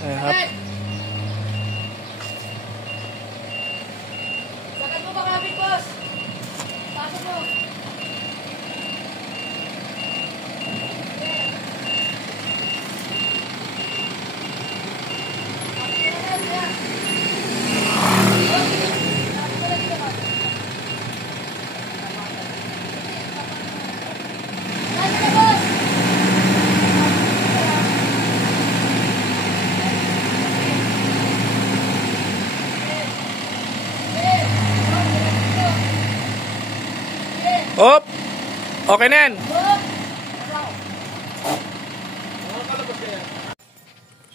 Hap. Sakad mo ba kabit, boss? Pasok mo. Op! Okay na yan.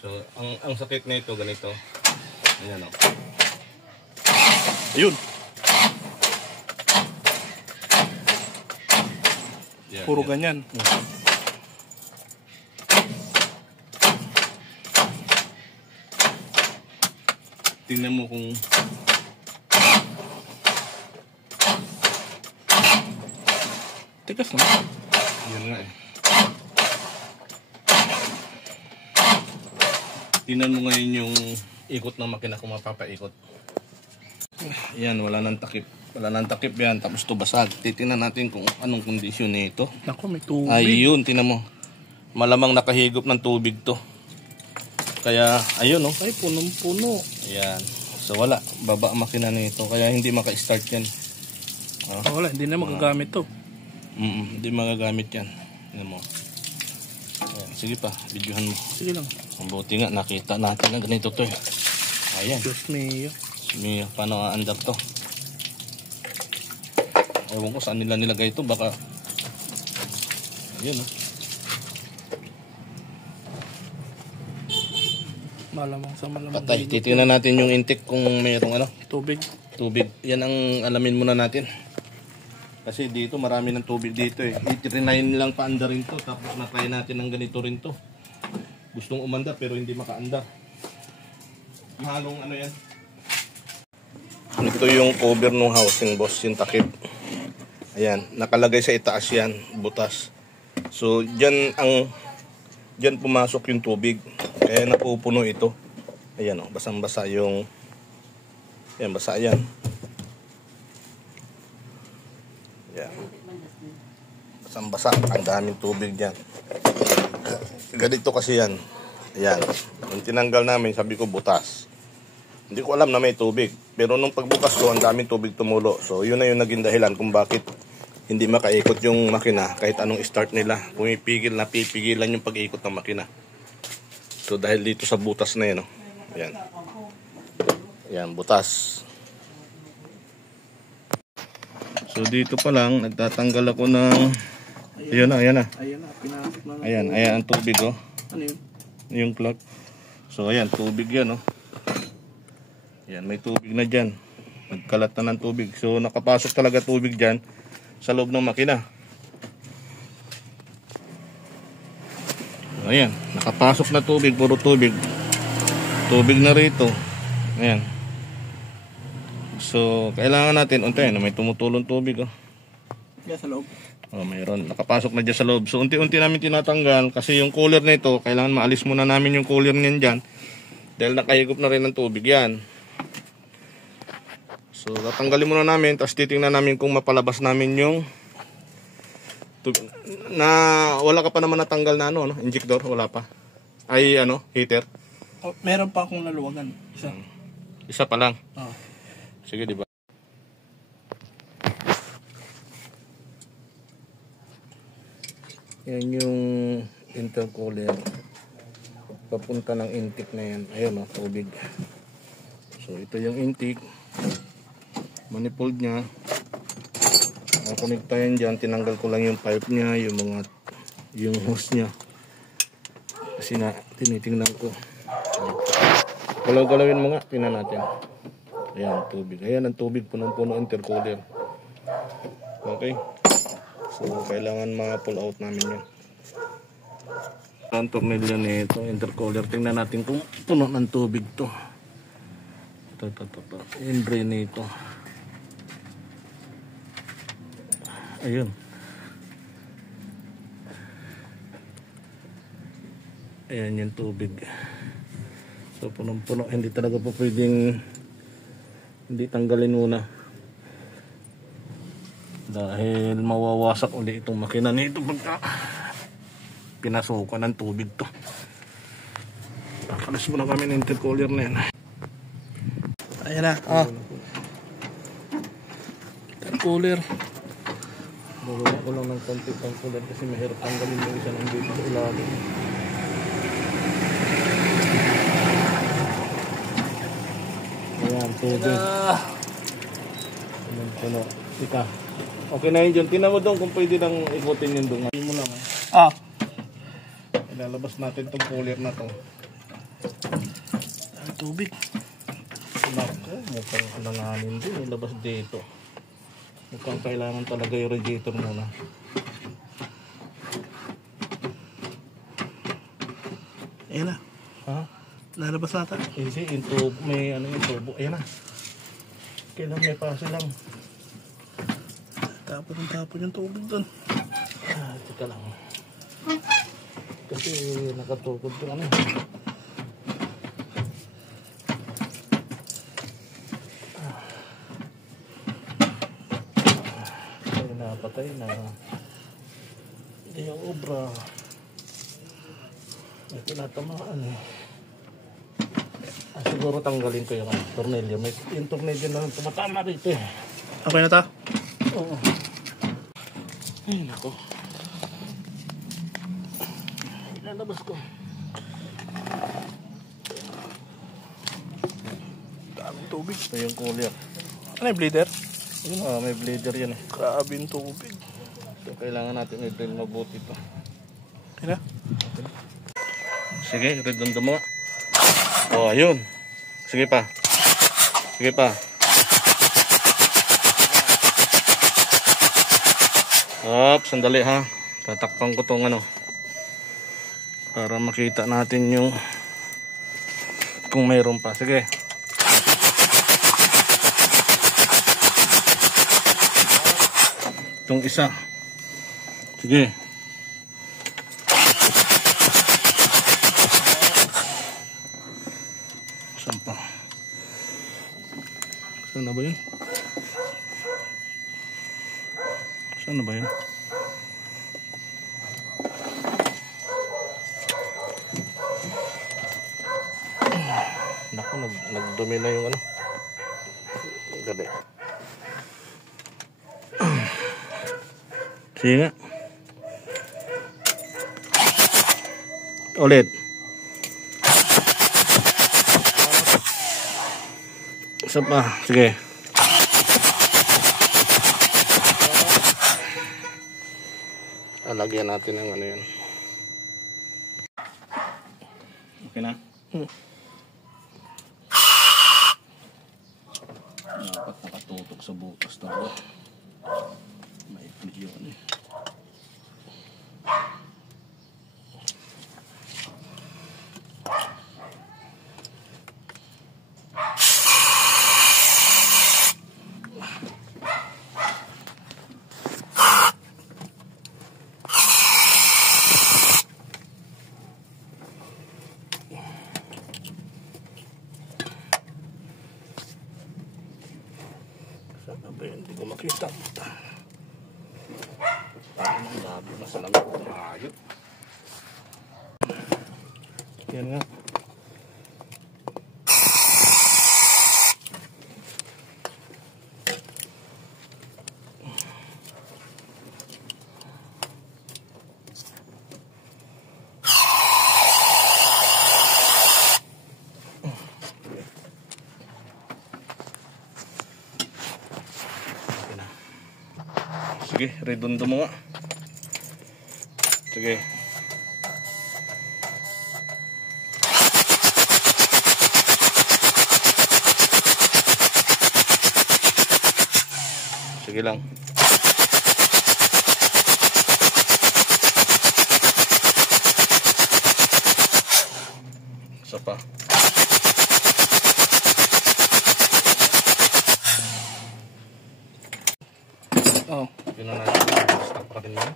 So, ang sakit na ito, ganito. Ayan o. Ayun. Yan, Puro yan. ganyan. Tingnan mo kung Tigas naman. yan nga eh. Tingnan mo ngayon yung ikot ng makina kung mapapaikot. Yan, wala nang takip. Wala nang takip yan. Tapos ito basag. Titingnan natin kung anong kondisyon nito. Naku, may tubig. Ayun, tingnan mo. Malamang nakahigop ng tubig to. Kaya, ayun o. Ay, punong-puno. Ayan. So wala. Baba ang makina nito. Kaya hindi maka-start yan. Wala, hindi na magagamit to. Hindi magagamit yan. Tingnan mo. Ayan. Sige pa, videohan mo. Sige lang. Ang buti nga, nakita natin na ganito to. Ayan. Diyos mío. Mia, paano aandar to? Ewan ko saan nila nilagay ito. Baka, ayun o. Malamang sa malamang. Patay. Titingnan natin yung intake kung mayroong ano. Tubig. Tubig. Yan ang alamin muna natin. Kasi dito marami ng tubig dito eh. 839 lang paandarin to. Tapos na-try natin ng ganito rin to. Gustong umandar pero hindi makaandar. Halong ano yan. Ito yung cover ng housing, boss. Yung takip. Ayan. Nakalagay sa itaas yan. Butas. So dyan pumasok yung tubig. Kaya napupuno ito. Ayan o. Basang-basa yung. Ayan. Basa yan. Ayan. Basang-basa. Ang daming tubig dyan. Ganito kasi yan. Ayan. Nung tinanggal namin, sabi ko butas. Hindi ko alam na may tubig. Pero nung pagbukas ko, ang daming tubig tumulo. So yun na yung naging dahilan kung bakit hindi makaikot yung makina kahit anong start nila. Pumipigil na pipigilan yung pag-ikot ng makina. So dahil dito sa butas na yun. Ayan. Ayan, butas. So dito pa lang, nagtatanggal ako ng. Ayan na, ayan na. Ayan na, pinasok na. Ayan, ayan ang tubig oh. Ano yun? Yung plug. So ayan, tubig yan oh. Ayan, may tubig na dyan. Nagkalat na ng tubig. So nakapasok talaga tubig dyan sa loob ng makina. Ayan, nakapasok na tubig, puro tubig. Tubig na rito. Ayan. So kailangan natin untayin na may tumutulong tubig oh. Yan sa loob. Oh, mayroon. Nakapasok na dyan sa loob. So unti-unti namin tinatanggal kasi yung cooler na ito, kailangan maalis muna namin yung cooler niyan dyan dahil nakahigop na rin ng tubig yan. So tatanggalin muna namin, tapos titingnan namin kung mapalabas namin yung na wala ka pa naman natanggal na ano, injector, wala pa. Ay ano, heater. Oh, meron pa akong laluwagan. Isa. Isa pa lang. Oh. Sige, di ba? Yan yung intercooler. Papunta ng intake na yan. Ayun oh, tubig. So ito yung intake. Manifold niya. Nakonekta yan dyan. Tinanggal ko lang yung pipe niya, yung hose niya. Kasi na tinitingnan ko. Galaw-galawin mo nga, tingnan natin. Ayan, tubig. Ayan ang tubig, punong-puno intercooler. Okay. So kailangan ma-pull out namin yun. Ang tornilyo nito, intercooler. Tingnan natin kung puno ng tubig to. Ito. Yung drain nito. Ayun. Ayan yung tubig. So punong-puno, hindi talaga po pwedeng hindi tanggalin muna. Dahil mawawasak uli itong makina nito pagka pinasukan ng tubig to. Alis muna kami ng intercooler na yan. Ayan na. Oh. Intercooler. Bumaba ko lang ng konti intercooler kasi mahirap tanggalin yung isa ng dito sa ilalim. Ayan, tubig. Puno. Ika. Okay na yun dyan. Tinan mo doon kung pwede lang ikutin yun doon. Hindi mo lang. Ah. Ilalabas natin itong cooler na to. Ang tubig. Naku, mukhang alanganin din. Ilabas dito. Mukhang kailangan talaga yung radiator muna. Ayan na. Ha? Lalabas natin. Easy, yung tubo. May ano yung tubo. Ayan na. Kailan may pase lang. Tapon yung tubig doon. Ah, tika lang. Kasi nakatukod yung ano. Ay, napatay na. Hindi yung obra. May tinatamaan eh. Siguro tanggalin ko yung tornilyo. May yung tornilyo na tumatama rito eh. Okay na ta? Oo. Ay, nako. Ilalabas ko. Daming tubig. Ito yung cooler. Ano yung bleeder? May bleeder yan eh. Grabe yung tubig. So, kailangan natin i-drill mabuti ito. Ayan na. Sige, redondo mo. Oh, ayun. Sige pa. Sige pa. Sandali ha. Tatakpan ko tong ano. Para makita natin yung kung mayroon pa. Sige. Itong isa. Sige. Saan pa? Saan na ba yun? Saan na ba yun? Naku, nagdumi na yung ano. Dali. Sige nga. Ulit. Isa pa. Sige. Lagyan natin ng ano yan. Okay na? Dapat nakatutok sa butas na ito. Maikli yun eh. Hindi ko makita. Ang labi na sa lamig ng hayop. Yan nga. Sige, redondo mo nga. Sige. Sige lang. Isa pa. Oh. Yun na natin. Stop pa rin yun.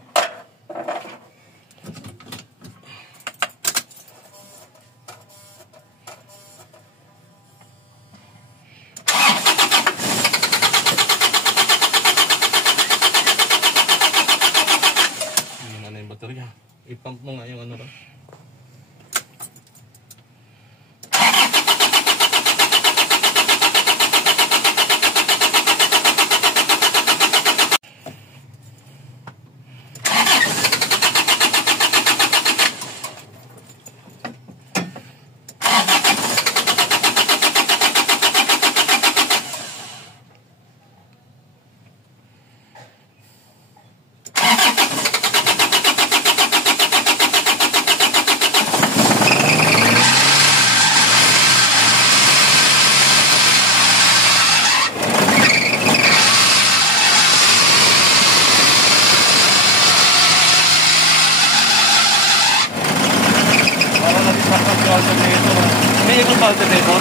I-pump mo nga yung ano ba? May ikot ba alternator?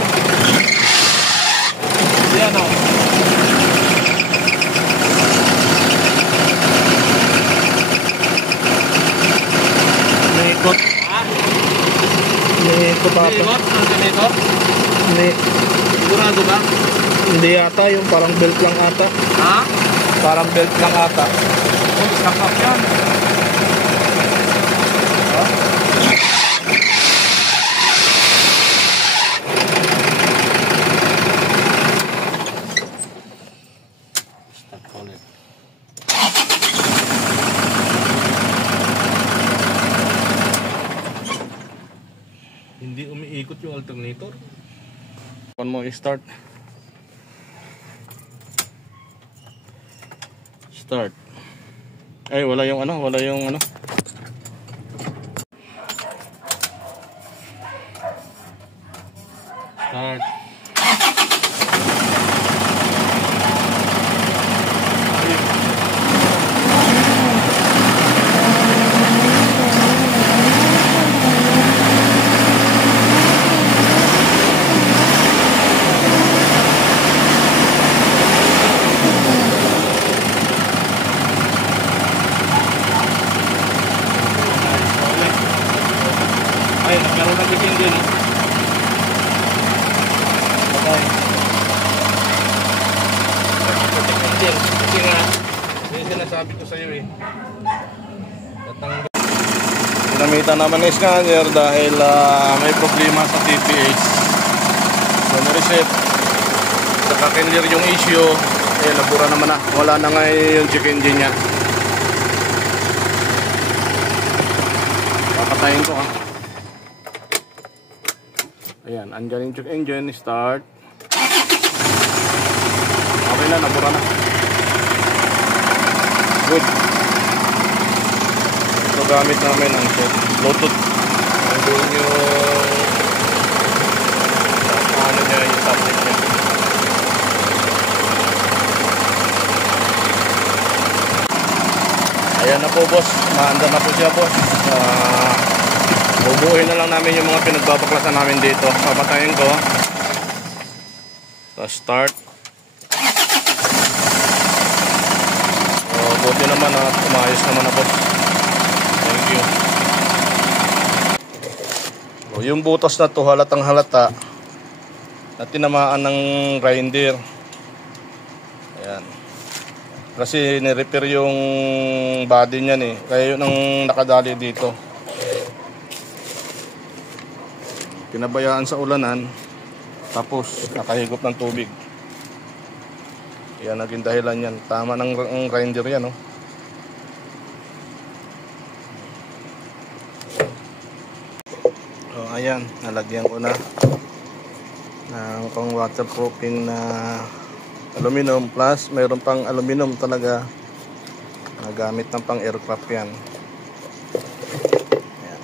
Yan o. May ikot. Ha? May ikot May ata. ikot alternator? Hindi. Sigurado ba? Hindi ata. Yung parang belt lang ata. Ha? Parang belt lang ata. Oh, sakap yan. Start ulit. Hindi umiikot yung alternator. One mo i-start. Start. Ay, wala yung ano, wala yung ano. Start. Ay, nagkaroon ng chicken din. Okay. Chicken din. Kasi nga, yung sinasabi ko sa'yo eh. Tatanggal. Ginamitan naman ng scanner dahil may problema sa TPS. So, na-reset. Saka clear yung issue. Eh, nabura naman na. Wala na nga yung check engine niya. Papatayin ko ha. Ayan, andyan yung check engine, start. Okay na, nabura na. Good. Ito gamit namin ang Bluetooth. Nandun yung ano niya, yung subject niya. Ayan na po boss, maanda na po siya boss. Bubuuin na lang namin yung mga pinagbabaklasan namin dito. Papatayin ko. So, start. So, buti naman at umayos naman na boss. Thank you. So, yung butas na to halatang halata na tinamaan ng grinder. Ayan. Kasi ni-repair yung body niyan eh. Kaya yun ang nakadali dito. Pinabayaan sa ulanan, tapos nakahigop ng tubig. Yan naging dahilan yan. Tama ng grinder yan, no? So, ayan, nalagyan ko na ng pang waterproofing na aluminum, plus mayroon pang aluminum talaga na gamit ng pang aircraft yan. Ayan.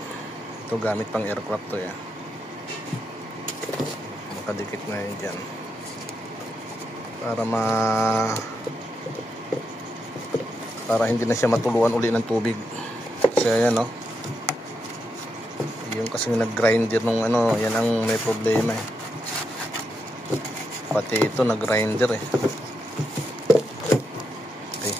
Ito gamit pang aircraft to yan. Kadikit na yun dyan para hindi na siya matuluan uli ng tubig. Kasi ayan no, yung kasing nag-grinder nung ano, yan ang may problema eh. Pati ito nag-grinder eh. Okay.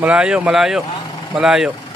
Malayo, malayo. Malayo.